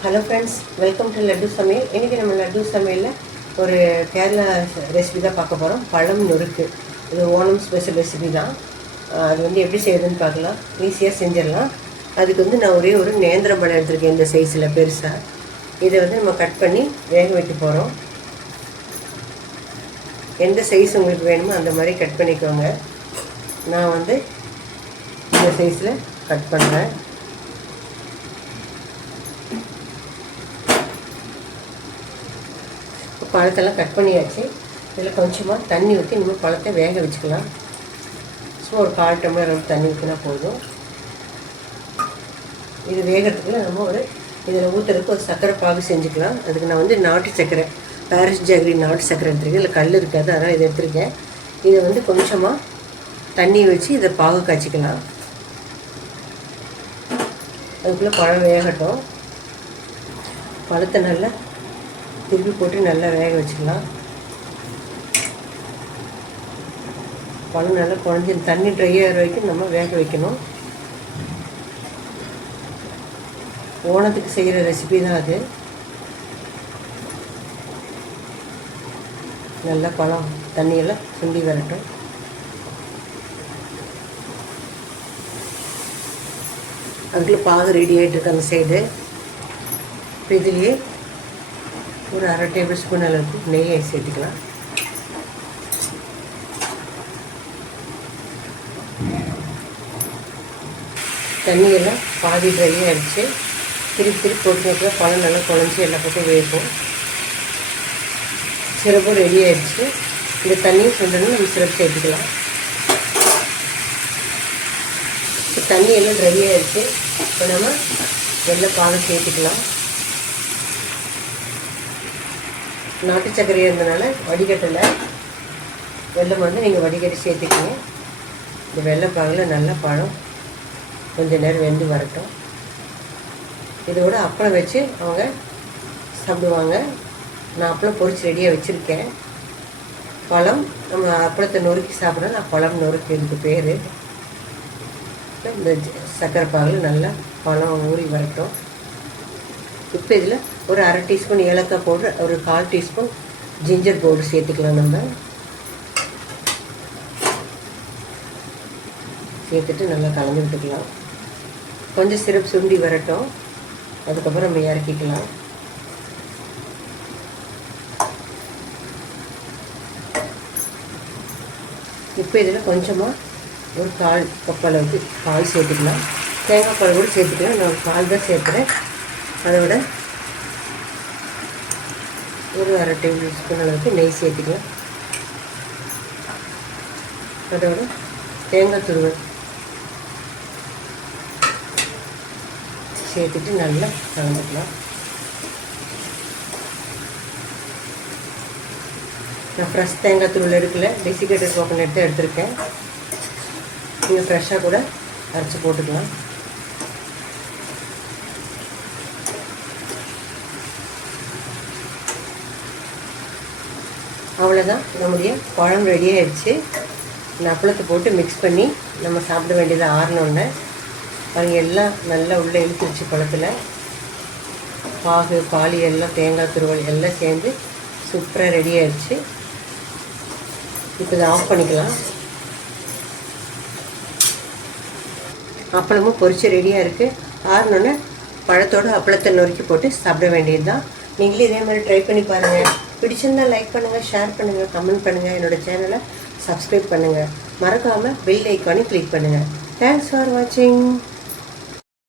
Hello friends welcome to laddu சமையல் இன்றைக்கி நம்ம லட்டு சமையலில் ஒரு கேரளா ரெசிபி தான் பார்க்க போகிறோம் பழம் நொறுக்கு. இது ஓணம் ஸ்பெஷல் ரெசிபி தான். அது வந்து எப்படி செய்யுதுன்னு பார்க்கலாம். ஈஸியாக செஞ்சிடலாம். அதுக்கு வந்து நான் ஒரே ஒரு நேந்திரம் பழம் எடுத்திருக்கேன் இந்த சைஸில் பெருசாக இதை வந்து நம்ம கட் பண்ணி வேக வைக்க போகிறோம் எந்த சைஸ் உங்களுக்கு வேணுமோ அந்த மாதிரி கட் பண்ணிக்கோங்க. நான் வந்து இந்த சைஸில் கட் பண்ணுறேன் பழத்தெல்லாம் கட் பண்ணியாச்சு. இதில் கொஞ்சமாக தண்ணி ஊற்றி இன்னும் பழத்தை வேக வச்சுக்கலாம். சும்மா ஒரு கால் டம்ளர் அளவு தண்ணி ஊற்றினா போதும். இது வேகிறதுக்குள்ள நம்ம ஒரு இதில் ஊற்றுறதுக்கு ஒரு சர்க்கரை பாகு செஞ்சுக்கலாம். அதுக்கு நான் வந்து நாட்டு சர்க்கரை பாரிஸ் ஜாகரி நாட்டு சர்க்கரை எடுத்துருக்கேன். இல்லை கல் இருக்காது அதனால் இதை எடுத்துருக்கேன். இதை வந்து கொஞ்சமாக தண்ணி வச்சு இதை பாகு காய்ச்சிக்கலாம். அதுக்குள்ளே பழம் வேகட்டும். பழத்தை நல்லா திருப்பி போட்டு நல்லா வேக வச்சுக்கலாம். பழம் நல்லா குழஞ்சி தண்ணி ட்ரை ஆகிற வரைக்கும் நம்ம வேக வைக்கணும். ஓணத்துக்கு செய்கிற ரெசிபி தான் அது. நல்லா பழம் தண்ணியெல்லாம் சுண்டி வரட்டும். அதுக்குள்ளே பாகு ரெடி ஆகிட்டு இருக்கு அந்த சைடு இப்போ இதுலேயே ஒரு அரை டேபிள் ஸ்பூன் அளவுக்கு நெய்யை சேர்த்துக்கலாம். தண்ணியெல்லாம் பாதி ட்ரையாக அடித்து திருப்பி திருப்பி போட்டு பழம் நல்லா குழஞ்சி எல்லா பக்கம் வேகும் சிறப்பும் ரெடி ஆகிடுச்சு இந்த தண்ணியை சுண்டணும் நம்ம சிறப்பு சேர்த்துக்கலாம். தண்ணி எல்லாம் ட்ரை ஆகிடுச்சு இப்போ நம்ம வெள்ளை பாலம் சேர்த்துக்கலாம். நாட்டு சர்க்கரையாக இருந்தனால வடிகட்டலை. வெள்ளம் வந்து நீங்கள் வடிகட்டி சேர்த்துக்கிங்க. இந்த வெள்ளைப்பாகில் நல்ல பழம். கொஞ்ச நேரம் வெந்து வரட்டும். இதோட அப்பளம் வச்சு அவங்க சாப்பிடுவாங்க. நான் அப்பளம் பொறிச்சு ரெடியாக வச்சுருக்கேன். பழம் நம்ம அப்பளத்தை நொறுக்கி சாப்பிட்றோம். நான் பழம் நொறுக்கி ரெண்டு பேர். இந்த சர்க்கரை பாகில் நல்லா பழம் ஊறி வரட்டும். இப்போ இதில் ஒரு அரை டீஸ்பூன் ஏலக்காய் பவுடர் ஒரு கால் டீஸ்பூன் ஜிஞ்சர் பவுடர் சேர்த்துக்கலாம் நம்ம. சேர்த்துட்டு நல்லா கலந்து விட்டுக்கலாம். கொஞ்சம் சிரப் சுண்டி வரட்டும். அதுக்கப்புறம் நம்ம இறக்கிக்கலாம். இப்போ இதில் கொஞ்சமாக ஒரு கால் கப் அளவுக்கு பால் சேர்த்துக்கலாம். தேங்காய் பால் கூட சேர்த்துக்கலாம். நான் பால் தான் சேர்த்துறேன் அதை விட ஒரு அரை டேபிள் ஸ்பூன் அளவுக்கு நெய் சேர்த்துக்கலாம் அதோட தேங்காய் துருவல் சேர்த்துட்டு நல்லா கலந்துக்கலாம். நான் ஃப்ரெஷ் தேங்காய் துருவல் எடுக்கல டெசிகேட்டட் கோகனட் எடுத்திருக்கேன். நீங்கள் ஃப்ரெஷ்ஷாக கூட அரைச்சி போட்டுக்கலாம். அவ்வளோதான் நம்முடைய குழம்பு ரெடி ஆயிடுச்சு. இந்த அப்பளத்தை போட்டு மிக்ஸ் பண்ணி நம்ம சாப்பிட வேண்டியது ஆறினோடனே பாருங்க எல்லாம் நல்லா உள்ளே இழுத்துருச்சு குளத்தில் பாகு பால் எல்லாம் தேங்காய் துருவல் எல்லாம் சேர்ந்து சூப்பராக ரெடி ஆயிடுச்சு. இப்போ இதை ஆஃப் பண்ணிக்கலாம். அப்பளமும் பொரிச்சு ரெடியாக இருக்குது ஆறினோடனே பழத்தோடு அப்பளத்தை நொறுக்கி போட்டு சாப்பிட வேண்டியது தான் நீங்களே இதே மாதிரி ட்ரை பண்ணி பாருங்கள் பிடிச்சிருந்தால் லைக் பண்ணுங்கள் ஷேர் பண்ணுங்கள் கமெண்ட் பண்ணுங்கள் என்னோடய சேனலை சப்ஸ்கிரைப் பண்ணுங்கள் மறக்காமல் பெல் ஐக்கானே கிளிக் பண்ணுங்கள் தேங்க்ஸ் ஃபார் வாட்சிங்